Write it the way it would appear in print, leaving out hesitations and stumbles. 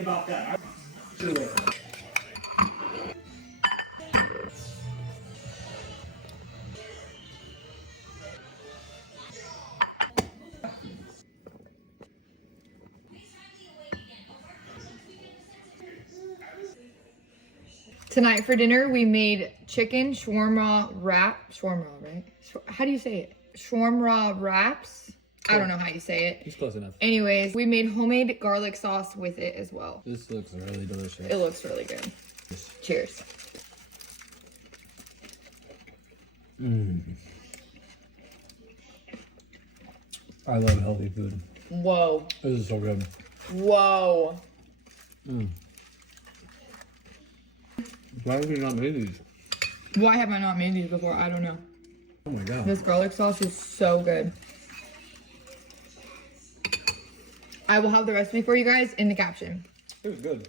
About that. Tonight for dinner, we made chicken shawarma wrap. Shawarma, right? How do you say it? Shawarma wraps. I don't know how you say it. It's close enough. Anyways, we made homemade garlic sauce with it as well. This looks really delicious. It looks really good. Cheers. I love healthy food. Whoa. This is so good. Whoa. Why have you not made these? Why have I not made these before? I don't know. Oh my god. This garlic sauce is so good. I will have the recipe for you guys in the caption. It was good.